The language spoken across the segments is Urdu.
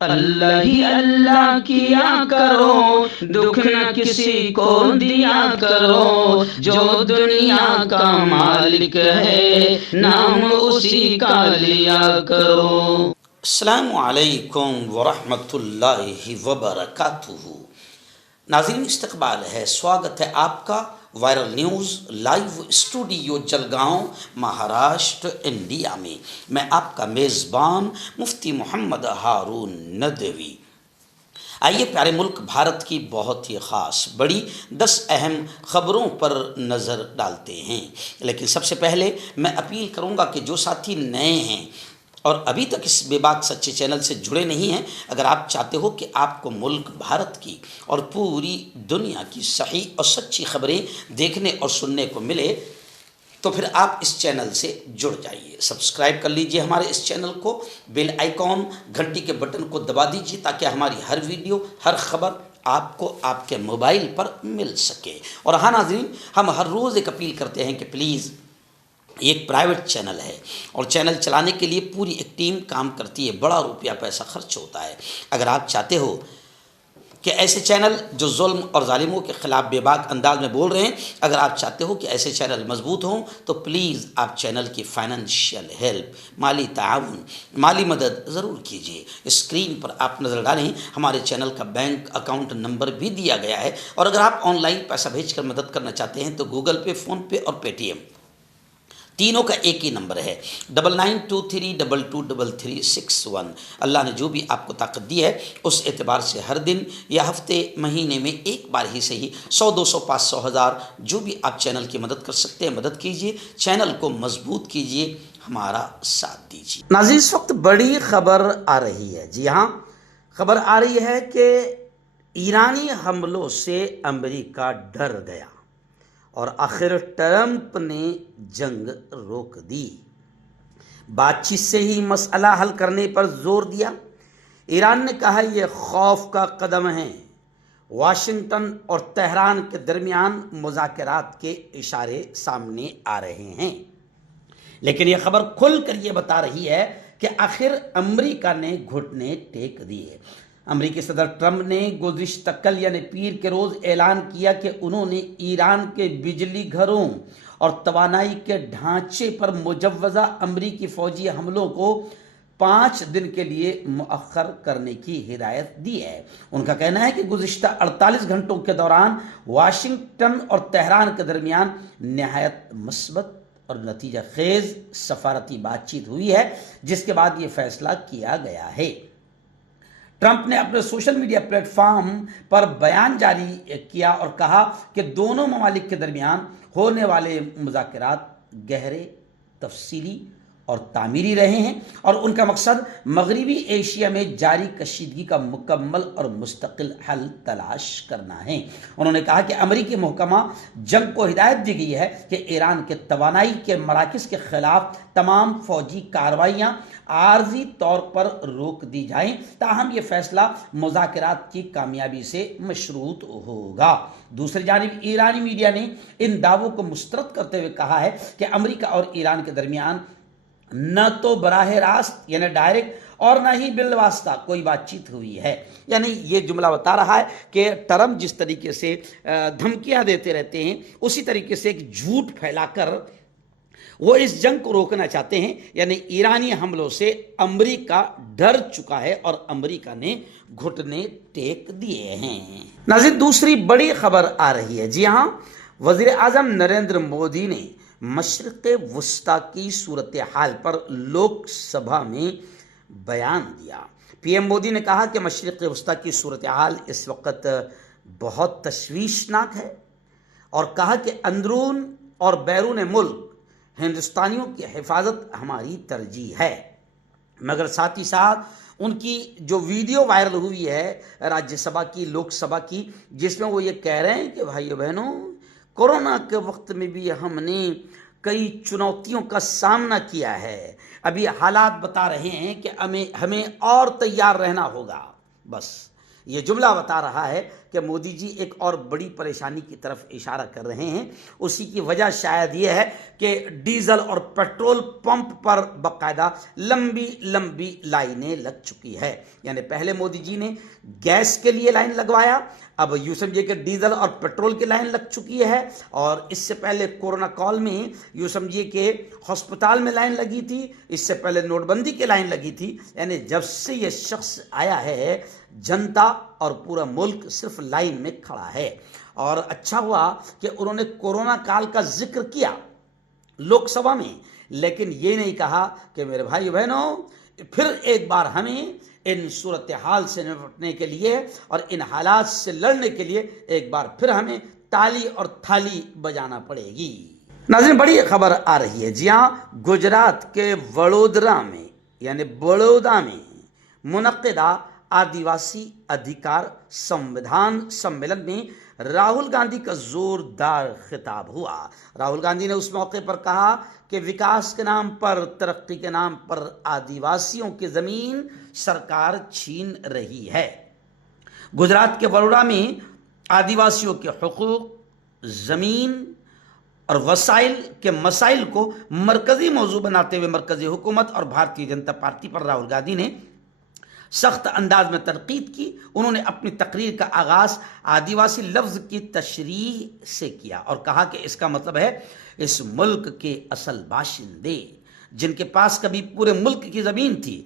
اللہ ہی اللہ کیا کرو، دکھ نہ کسی کو دیا کرو، جو دنیا کا مالک ہے نام اسی کا لیا کرو۔ السلام علیکم ورحمۃ اللہ وبرکاتہ۔ ناظرین، استقبال ہے، سواگت ہے آپ کا viral news live studio Jalgaon, Maharashtra, India میں۔ میں آپ کا میزبان مفتی محمد ہارون ندوی۔ آئیے پیارے ملک بھارت کی بہت ہی خاص بڑی 10 اہم خبروں پر نظر ڈالتے ہیں، لیکن سب سے پہلے میں اپیل کروں گا کہ جو ساتھی نئے ہیں اور ابھی تک اس بے باک سچے چینل سے جڑے نہیں ہیں، اگر آپ چاہتے ہو کہ آپ کو ملک بھارت کی اور پوری دنیا کی صحیح اور سچی خبریں دیکھنے اور سننے کو ملے تو پھر آپ اس چینل سے جڑ جائیے، سبسکرائب کر لیجئے ہمارے اس چینل کو، بیل آئیکن گھنٹی کے بٹن کو دبا دیجئے تاکہ ہماری ہر ویڈیو، ہر خبر آپ کو آپ کے موبائل پر مل سکے۔ اور ہاں ناظرین، ہم ہر روز ایک اپیل کرتے ہیں کہ پلیز، یہ ایک پرائیویٹ چینل ہے اور چینل چلانے کے لیے پوری ایک ٹیم کام کرتی ہے، بڑا روپیہ پیسہ خرچ ہوتا ہے۔ اگر آپ چاہتے ہو کہ ایسے چینل جو ظلم اور ظالموں کے خلاف بے باک انداز میں بول رہے ہیں، اگر آپ چاہتے ہو کہ ایسے چینل مضبوط ہوں تو پلیز آپ چینل کی فائنینشیل ہیلپ، مالی تعاون، مالی مدد ضرور کیجیے۔ اسکرین پر آپ نظر ڈالیں، ہمارے چینل کا بینک اکاؤنٹ نمبر بھی دیا گیا ہے، اور اگر آپ آن لائن پیسہ بھیج کر مدد کرنا چاہتے ہیں تو گوگل پے، فون پے اور پے ٹی ایم تینوں کا ایک ہی نمبر ہے، 9923223361۔ اللہ نے جو بھی آپ کو طاقت دی ہے اس اعتبار سے ہر دن یا ہفتے، مہینے میں ایک بار ہی صحیح 100، 200، 500، 1000 جو بھی آپ چینل کی مدد کر سکتے ہیں مدد کیجیے، چینل کو مضبوط کیجیے، ہمارا ساتھ دیجیے۔ ناظرین، اس وقت بڑی خبر آ رہی ہے، جی ہاں، خبر آ رہی ہے کہ ایرانی حملوں سے امریکہ ڈر گیا اور آخر ٹرمپ نے جنگ روک دی، بات چیت سے ہی مسئلہ حل کرنے پر زور دیا۔ ایران نے کہا یہ خوف کا قدم ہے، واشنگٹن اور تہران کے درمیان مذاکرات کے اشارے سامنے آ رہے ہیں، لیکن یہ خبر کھل کر یہ بتا رہی ہے کہ آخر امریکہ نے گھٹنے ٹیک دیے۔ امریکی صدر ٹرمپ نے گزشتہ کل یعنی پیر کے روز اعلان کیا کہ انہوں نے ایران کے بجلی گھروں اور توانائی کے ڈھانچے پر مجوزہ امریکی فوجی حملوں کو 5 دن کے لیے مؤخر کرنے کی ہدایت دی ہے۔ ان کا کہنا ہے کہ گزشتہ 48 گھنٹوں کے دوران واشنگٹن اور تہران کے درمیان نہایت مثبت اور نتیجہ خیز سفارتی بات چیت ہوئی ہے، جس کے بعد یہ فیصلہ کیا گیا ہے۔ ٹرمپ نے اپنے سوشل میڈیا پلیٹ فارم پر بیان جاری کیا اور کہا کہ دونوں ممالک کے درمیان ہونے والے مذاکرات گہرے، تفصیلی اور تعمیری رہے ہیں، اور ان کا مقصد مغربی ایشیا میں جاری کشیدگی کا مکمل اور مستقل حل تلاش کرنا ہے۔ انہوں نے کہا کہ امریکی محکمہ جنگ کو ہدایت دی گئی ہے کہ ایران کے توانائی کے مراکز کے خلاف تمام فوجی کارروائیاں عارضی طور پر روک دی جائیں، تاہم یہ فیصلہ مذاکرات کی کامیابی سے مشروط ہوگا۔ دوسری جانب ایرانی میڈیا نے ان دعووں کو مسترد کرتے ہوئے کہا ہے کہ امریکہ اور ایران کے درمیان نہ تو براہ راست یعنی ڈائریکٹ اور نہ ہی بالواسطہ کوئی بات چیت ہوئی ہے۔ یعنی یہ جملہ بتا رہا ہے کہ ٹرمپ جس طریقے سے دھمکیاں دیتے رہتے ہیں، اسی طریقے سے ایک جھوٹ پھیلا کر وہ اس جنگ کو روکنا چاہتے ہیں، یعنی ایرانی حملوں سے امریکہ ڈر چکا ہے اور امریکہ نے گھٹنے ٹیک دیے ہیں۔ ناظرین، دوسری بڑی خبر آ رہی ہے، جی ہاں، وزیر اعظم نریندر مودی نے مشرق وسطی کی صورتحال پر لوک سبھا میں بیان دیا۔ پی ایم مودی نے کہا کہ مشرق وسطی کی صورتحال اس وقت بہت تشویشناک ہے، اور کہا کہ اندرون اور بیرون ملک ہندوستانیوں کی حفاظت ہماری ترجیح ہے، مگر ساتھ ہی ساتھ ان کی جو ویڈیو وائرل ہوئی ہے راجیہ سبھا کی، لوک سبھا کی، جس میں وہ یہ کہہ رہے ہیں کہ بھائیو بہنوں، کورونا کے وقت میں بھی ہم نے کئی چنوتیوں کا سامنا کیا ہے، ابھی حالات بتا رہے ہیں کہ ہمیں اور تیار رہنا ہوگا۔ بس یہ جملہ بتا رہا ہے کہ مودی جی ایک اور بڑی پریشانی کی طرف اشارہ کر رہے ہیں. اسی کی وجہ شاید یہ ہے کہ ڈیزل اور پیٹرول پمپ پر باقاعدہ لمبی لمبی لائنیں لگ چکی ہے. یعنی پہلے مودی جی نے گیس کے لیے لائن لگوایا، اب یوں سمجھیے کہ ڈیزل اور پیٹرول کی لائن لگ چکی ہے، اور اس سے پہلے کورونا کال میں یوں سمجھیے کہ ہسپتال میں لائن لگی تھی، اس سے پہلے نوٹ بندی کی لائن لگی تھی. یعنی جب سے یہ شخص آیا ہے جنتا اور پورا ملک صرف لائن میں کھڑا ہے. اور اچھا ہوا کہ انہوں نے کورونا کال کا ذکر کیا لوک سبھا میں، لیکن یہ نہیں کہا کہ میرے بھائی بہنوں پھر ایک بار ہمیں ان صورتحال سے نپٹنے کے لیے اور ان حالات سے لڑنے کے لیے ایک بار پھر ہمیں تالی اور تھالی بجانا پڑے گی. ناظرین بڑی خبر آ رہی ہے. جی ہاں، گجرات کے وڈودرا میں یعنی بڑودا میں منعقدہ آدیواسی ادھیکار سمودھان سمیلن میں راہل گاندھی کا زوردار خطاب ہوا. راہل گاندھی نے اس موقع پر کہا کہ وکاس کے نام پر، ترقی کے نام پر آدیواسیوں کی زمین سرکار چھین رہی ہے. گجرات کے بڑودا میں آدیواسیوں کے حقوق، زمین اور وسائل کے مسائل کو مرکزی موضوع بناتے ہوئے مرکزی حکومت اور بھارتیہ جنتا پارٹی پر راہل گاندھی نے سخت انداز میں تنقید کی. انہوں نے اپنی تقریر کا آغاز آدیواسی لفظ کی تشریح سے کیا اور کہا کہ اس کا مطلب ہے اس ملک کے اصل باشندے، جن کے پاس کبھی پورے ملک کی زمین تھی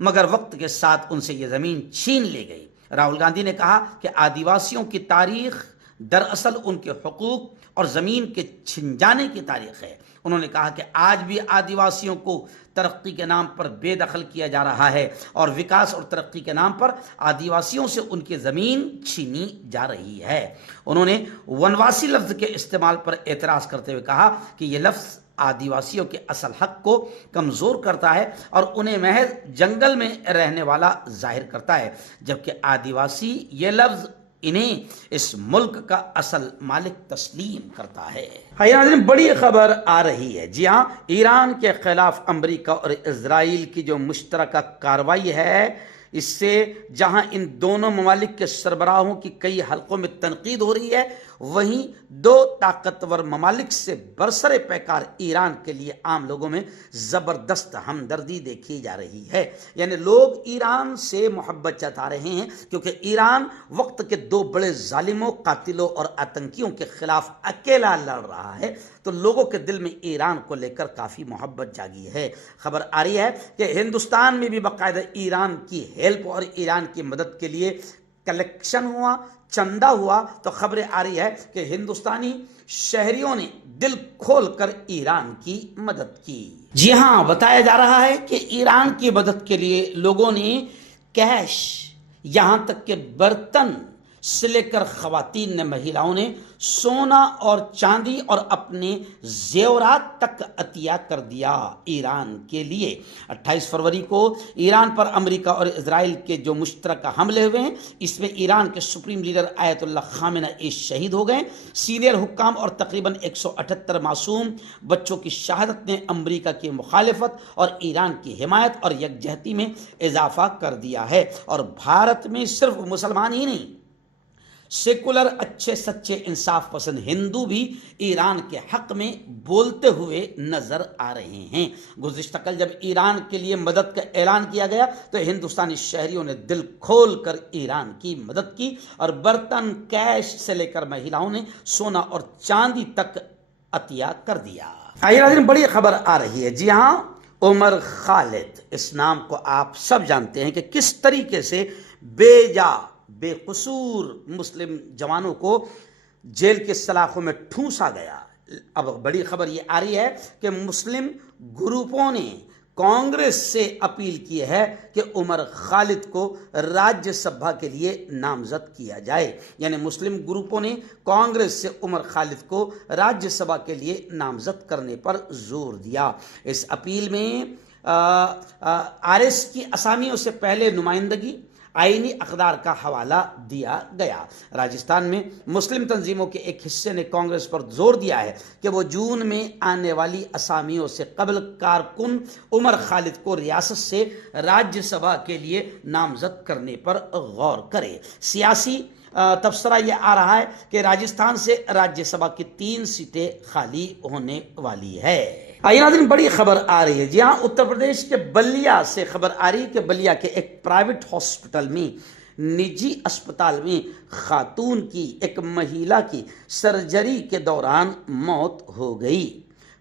مگر وقت کے ساتھ ان سے یہ زمین چھین لی گئی. راہل گاندھی نے کہا کہ آدیواسیوں کی تاریخ دراصل ان کے حقوق اور زمین کے چھن جانے کی تاریخ ہے. انہوں نے کہا کہ آج بھی آدیواسیوں کو ترقی کے نام پر بے دخل کیا جا رہا ہے اور وکاس اور ترقی کے نام پر آدیواسیوں سے ان کی زمین چھینی جا رہی ہے. انہوں نے ونواسی لفظ کے استعمال پر اعتراض کرتے ہوئے کہا کہ یہ لفظ آدیواسیوں کے اصل حق کو کمزور کرتا ہے اور انہیں محض جنگل میں رہنے والا ظاہر کرتا ہے، جبکہ آدیواسی یہ لفظ انہیں اس ملک کا اصل مالک تسلیم کرتا ہے. ناظرین بڑی خبر آ رہی ہے. جی ہاں، ایران کے خلاف امریکہ اور اسرائیل کی جو مشترکہ کارروائی ہے، اس سے جہاں ان دونوں ممالک کے سربراہوں کی کئی حلقوں میں تنقید ہو رہی ہے، وہیں دو طاقتور ممالک سے برسر پیکار ایران کے لیے عام لوگوں میں زبردست ہمدردی دیکھی جا رہی ہے. یعنی لوگ ایران سے محبت جتا رہے ہیں کیونکہ ایران وقت کے دو بڑے ظالموں، قاتلوں اور آتنکیوں کے خلاف اکیلا لڑ رہا ہے، تو لوگوں کے دل میں ایران کو لے کر کافی محبت جاگی ہے. خبر آ رہی ہے کہ ہندوستان میں بھی باقاعدہ ایران کی ہیلپ اور ایران کی مدد کے لیے کلیکشن ہوا، چندہ ہوا. تو خبریں آ رہی ہے کہ ہندوستانی شہریوں نے دل کھول کر ایران کی مدد کی. جی ہاں، بتایا جا رہا ہے کہ ایران کی مدد کے لیے لوگوں نے کیش، یہاں تک کہ برتن سے لے کر خواتین نے، مہیلاؤں نے سونا اور چاندی اور اپنے زیورات تک عطیہ کر دیا ایران کے لیے. 28 فروری کو ایران پر امریکہ اور اسرائیل کے جو مشترکہ حملے ہوئے ہیں، اس میں ایران کے سپریم لیڈر آیت اللہ خامنہ شہید ہو گئے. سینئر حکام اور تقریباً 178 معصوم بچوں کی شہادت نے امریکہ کی مخالفت اور ایران کی حمایت اور یکجہتی میں اضافہ کر دیا ہے. اور بھارت میں صرف مسلمان ہی نہیں، سیکولر اچھے سچے انصاف پسند ہندو بھی ایران کے حق میں بولتے ہوئے نظر آ رہے ہیں. گزشتہ کل جب ایران کے لیے مدد کا اعلان کیا گیا تو ہندوستانی شہریوں نے دل کھول کر ایران کی مدد کی اور برتن، کیش سے لے کر مہیلاؤں نے سونا اور چاندی تک عطیہ کر دیا. آئیے ناظرین، بڑی خبر آ رہی ہے. جی ہاں، عمر خالد، اس نام کو آپ سب جانتے ہیں کہ کس طریقے سے بے قصور مسلم جوانوں کو جیل کے سلاخوں میں ٹھونسا گیا. اب بڑی خبر یہ آ رہی ہے کہ مسلم گروپوں نے کانگریس سے اپیل کی ہے کہ عمر خالد کو راجیہ سبھا کے لیے نامزد کیا جائے. یعنی مسلم گروپوں نے کانگریس سے عمر خالد کو راجیہ سبھا کے لیے نامزد کرنے پر زور دیا. اس اپیل میں آر ایس کی اسامیوں سے پہلے نمائندگی، آئینی اقدار کا حوالہ دیا گیا۔ راجستھان میں مسلم تنظیموں کے ایک حصے نے کانگریس پر زور دیا ہے کہ وہ جون میں آنے والی اسامیوں سے قبل کارکن عمر خالد کو ریاست سے راجیہ سبھا کے لیے نامزد کرنے پر غور کرے۔ سیاسی تبصرہ یہ آ رہا ہے کہ راجستھان سے راجیہ سبھا کی 3 سیٹیں خالی ہونے والی ہے۔ آئیے ناظرین، بڑی خبر آ رہی ہے، جی ہاں، اتر پردیش کے بلیا سے خبر آ رہی ہے کہ بلیا کے ایک پرائیویٹ ہاسپٹل میں، نجی اسپتال میں خاتون کی، ایک مہیلا کی سرجری کے دوران موت ہو گئی۔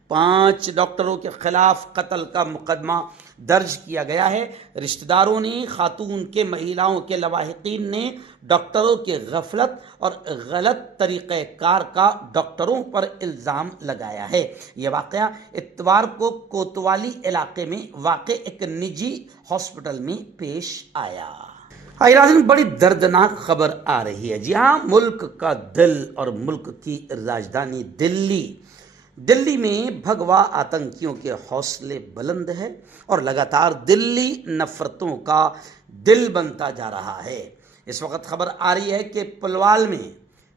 5 ڈاکٹروں کے خلاف قتل کا مقدمہ درج کیا گیا ہے۔ رشتہ داروں نے، خاتون کے، مہیلاؤں کے لواحقین نے ڈاکٹروں کے غفلت اور غلط طریقہ کار کا ڈاکٹروں پر الزام لگایا ہے۔ یہ واقعہ اتوار کو کوتوالی علاقے میں واقع ایک نجی ہاسپٹل میں پیش آیا۔ ناظرین، بڑی دردناک خبر آ رہی ہے، جی ہاں، ملک کا دل اور ملک کی راجدھانی دلی میں بھگوا آتنکیوں کے حوصلے بلند ہے اور لگاتار دلی نفرتوں کا دل بنتا جا رہا ہے۔ اس وقت خبر آ رہی ہے کہ پلوال میں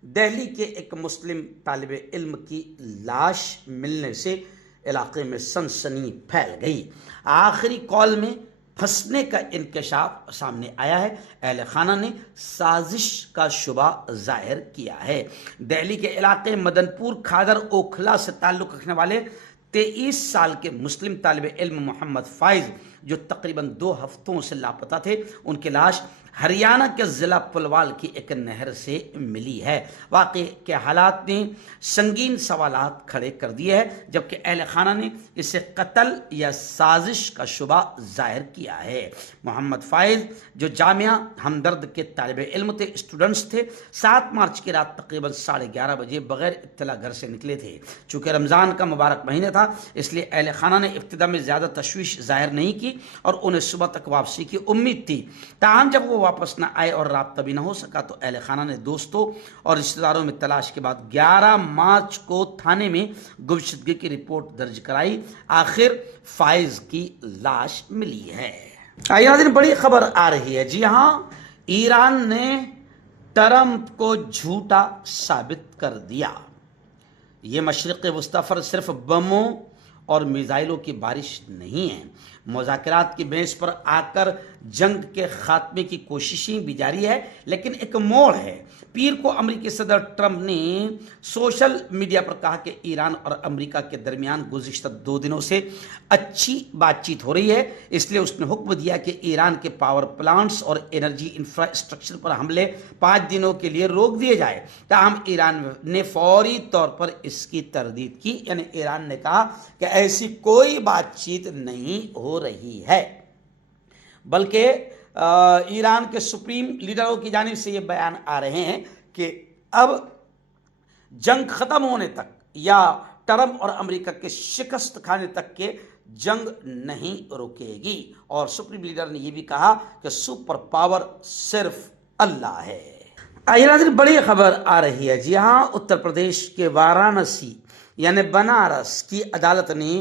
دہلی کے ایک مسلم طالب علم کی لاش ملنے سے علاقے میں سنسنی پھیل گئی۔ آخری کال میں پھنسنے کا انکشاف سامنے آیا ہے۔ اہل خانہ نے سازش کا شبہ ظاہر کیا ہے۔ دہلی کے علاقے مدن پور کھادر اوکھلا سے تعلق رکھنے والے 23 سال کے مسلم طالب علم محمد فائز، جو تقریباً 2 ہفتوں سے لاپتہ تھے، ان کی لاش ہریانہ کے ضلع پلوال کی ایک نہر سے ملی ہے۔ واقعے کے حالات نے سنگین سوالات کھڑے کر دیے ہیں، جبکہ اہل خانہ نے اسے قتل یا سازش کا شبہ ظاہر کیا ہے۔ محمد فائز، جو جامعہ ہمدرد کے طالب علم تھے، اسٹوڈنٹس تھے، 7 مارچ کی رات تقریباً 11:30 بجے بغیر اطلاع گھر سے نکلے تھے۔ چونکہ رمضان کا مبارک مہینہ تھا، اس لیے اہل خانہ نے ابتدا میں زیادہ تشویش ظاہر نہیں کی اور انہیں صبح تک واپسی کی امید تھی۔ تاہم جب وہ واپس نہ آئے اور رابطہ بھی نہ ہو سکا تو اہل خانہ نے دوستوں اور رشتہ داروں میں تلاش کے بعد 11 مارچ کو تھانے میں گمشدگی کی رپورٹ درج کرائی۔ آخر فائز کی لاش ملی ہے۔ ناظرین، بڑی خبر آ رہی ہے، جی ہاں، ایران نے ٹرمپ کو جھوٹا ثابت کر دیا۔ یہ مشرق وسطیٰ پر صرف بموں اور میزائلوں کی بارش نہیں ہے، مذاکرات کی میز پر آ کر جنگ کے خاتمے کی کوششیں بھی جاری ہے، لیکن ایک موڑ ہے۔ پیر کو امریکی صدر ٹرمپ نے سوشل میڈیا پر کہا کہ ایران اور امریکہ کے درمیان گزشتہ 2 دنوں سے اچھی بات چیت ہو رہی ہے، اس لیے اس نے حکم دیا کہ ایران کے پاور پلانٹس اور انرجی انفراسٹرکچر پر حملے 5 دنوں کے لیے روک دیے جائے۔ تاہم ایران نے فوری طور پر اس کی تردید کی، یعنی ایران نے کہا کہ ایسی کوئی بات چیت نہیں ہو رہی ہے، بلکہ ایران کے سپریم لیڈروں کی جانب سے یہ بیان آ رہے ہیں کہ اب جنگ ختم ہونے تک یا ٹرمپ اور امریکہ کے شکست کھانے تک کے جنگ نہیں رکے گی، اور سپریم لیڈر نے یہ بھی کہا کہ سپر پاور صرف اللہ ہے۔ ناظرین، بڑی خبر آ رہی ہے، جی ہاں، اتر پردیش کے وارانسی یعنی بنارس کی عدالت نے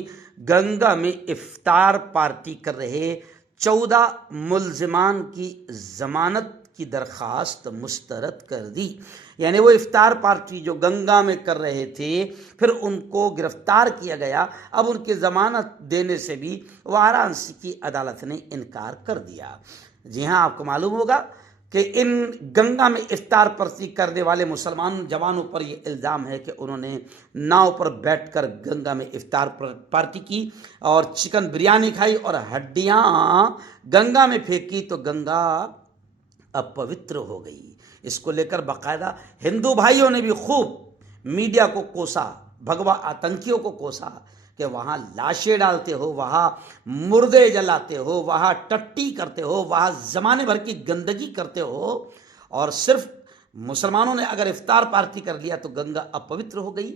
گنگا میں افطار پارٹی کر رہے 14 ملزمان کی ضمانت کی درخواست مسترد کر دی۔ یعنی وہ افطار پارٹی جو گنگا میں کر رہے تھے، پھر ان کو گرفتار کیا گیا، اب ان کی ضمانت دینے سے بھی وارانسی کی عدالت نے انکار کر دیا۔ جی ہاں، آپ کو معلوم ہوگا کہ ان گنگا میں افطار پرستی کرنے والے مسلمان جوانوں پر یہ الزام ہے کہ انہوں نے ناؤ پر بیٹھ کر گنگا میں افطار پارٹی کی اور چکن بریانی کھائی اور ہڈیاں گنگا میں پھینکی تو گنگا اپوتر ہو گئی۔ اس کو لے کر باقاعدہ ہندو بھائیوں نے بھی خوب میڈیا کو کوسا، بھگوا آتنکیوں کو کوسا کہ وہاں لاشیں ڈالتے ہو، وہاں مردے جلاتے ہو، وہاں ٹٹی کرتے ہو، وہاں زمانے بھر کی گندگی کرتے ہو، اور صرف مسلمانوں نے اگر افطار پارٹی کر لیا تو گنگا اپوتر ہو گئی۔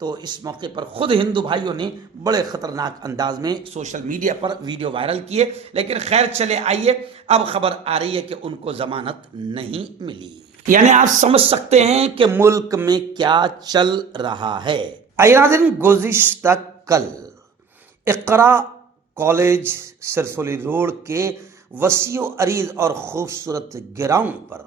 تو اس موقع پر خود ہندو بھائیوں نے بڑے خطرناک انداز میں سوشل میڈیا پر ویڈیو وائرل کیے، لیکن خیر چلے آئیے، اب خبر آ رہی ہے کہ ان کو ضمانت نہیں ملی۔ یعنی آپ سمجھ سکتے ہیں کہ ملک میں کیا چل رہا ہے۔ ناظرین، گزشتہ کل اقرا کالج سرسولی روڈ کے وسیع و عریض اور خوبصورت گراؤنڈ پر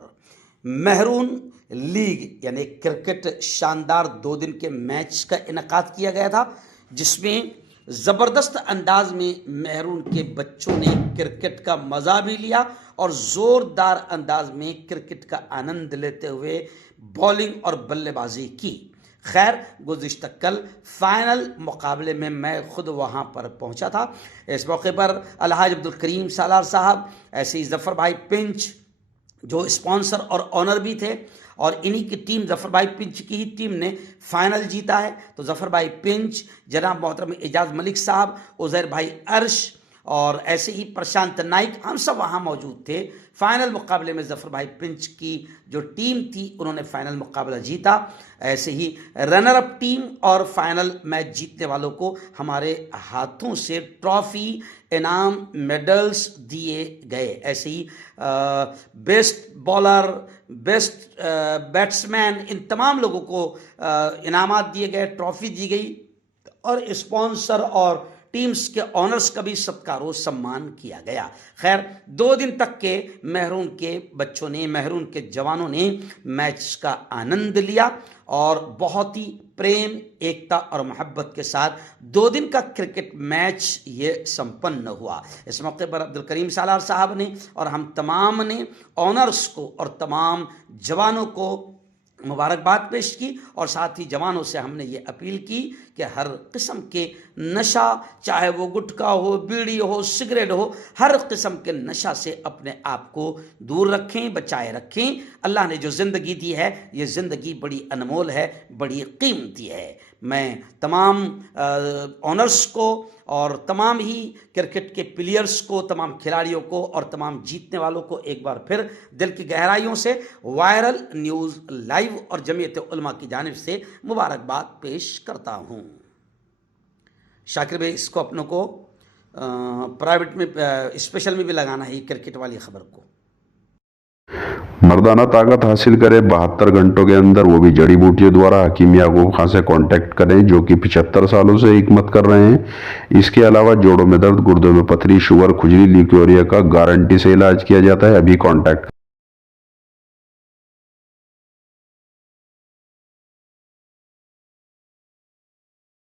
مہرون لیگ یعنی کرکٹ شاندار 2 دن کے میچ کا انعقاد کیا گیا تھا، جس میں زبردست انداز میں مہرون کے بچوں نے کرکٹ کا مزہ بھی لیا اور زوردار انداز میں کرکٹ کا آنند لیتے ہوئے بالنگ اور بلے بازی کی۔ خیر، گزشتہ کل فائنل مقابلے میں میں خود وہاں پر پہنچا تھا۔ اس موقع پر الحاج عبدالکریم سالار صاحب، ایسے ہی ظفر بھائی پنچ جو اسپانسر اور آنر بھی تھے، اور انہی کی ٹیم ظفر بھائی پنچ کی ہی ٹیم نے فائنل جیتا ہے۔ تو ظفر بھائی پنچ، جناب محترم اعجاز ملک صاحب، عزیر بھائی عرش اور ایسے ہی پرشانت نائک، ہم سب وہاں موجود تھے۔ فائنل مقابلے میں ظفر بھائی پنچ کی جو ٹیم تھی انہوں نے فائنل مقابلہ جیتا۔ ایسے ہی رنر اپ ٹیم اور فائنل میچ جیتنے والوں کو ہمارے ہاتھوں سے ٹرافی، انعام، میڈلز دیے گئے۔ ایسے ہی بیسٹ بالر، بیسٹ بیٹسمین، ان تمام لوگوں کو انعامات دیے گئے، ٹرافی دی گئی، اور اسپانسر اور ٹیمز کے آنرز کا بھی ستکار و سمان کیا گیا۔ خیر، 2 دن تک کے مہرون کے بچوں نے، مہرون کے جوانوں نے میچ کا آنند لیا اور بہت ہی پریم، ایکتا اور محبت کے ساتھ 2 دن کا کرکٹ میچ یہ سمپن ہوا۔ اس موقع پر عبدالکریم سالار صاحب نے اور ہم تمام نے آنرز کو اور تمام جوانوں کو مبارکباد پیش کی، اور ساتھ ہی جوانوں سے ہم نے یہ اپیل کی کہ ہر قسم کے نشہ، چاہے وہ گٹکا ہو، بیڑی ہو، سگریٹ ہو، ہر قسم کے نشہ سے اپنے آپ کو دور رکھیں، بچائے رکھیں۔ اللہ نے جو زندگی دی ہے، یہ زندگی بڑی انمول ہے، بڑی قیمتی ہے۔ میں تمام آنرز کو اور تمام ہی کرکٹ کے پلیئرز کو، تمام کھلاڑیوں کو اور تمام جیتنے والوں کو ایک بار پھر دل کی گہرائیوں سے وائرل نیوز لائیو اور جمعیت علماء کی جانب سے مبارکباد پیش کرتا ہوں۔ شاکر بھائی، اس کو اپنوں کو پرائیویٹ میں اسپیشل میں بھی لگانا ہے، کرکٹ والی خبر کو۔ مردانہ طاقت حاصل کرے 72 گھنٹوں کے اندر، وہ بھی جڑی بوٹیوں دوارا، حکیم یعقوب خان سے کانٹیکٹ کریں جو کہ 75 سالوں سے حکمت کر رہے ہیں۔ اس کے علاوہ جوڑوں میں درد، گردوں میں پتھری، شوگر، کھجلی، لیکوریا کا گارنٹی سے علاج کیا جاتا ہے۔ ابھی کانٹیکٹ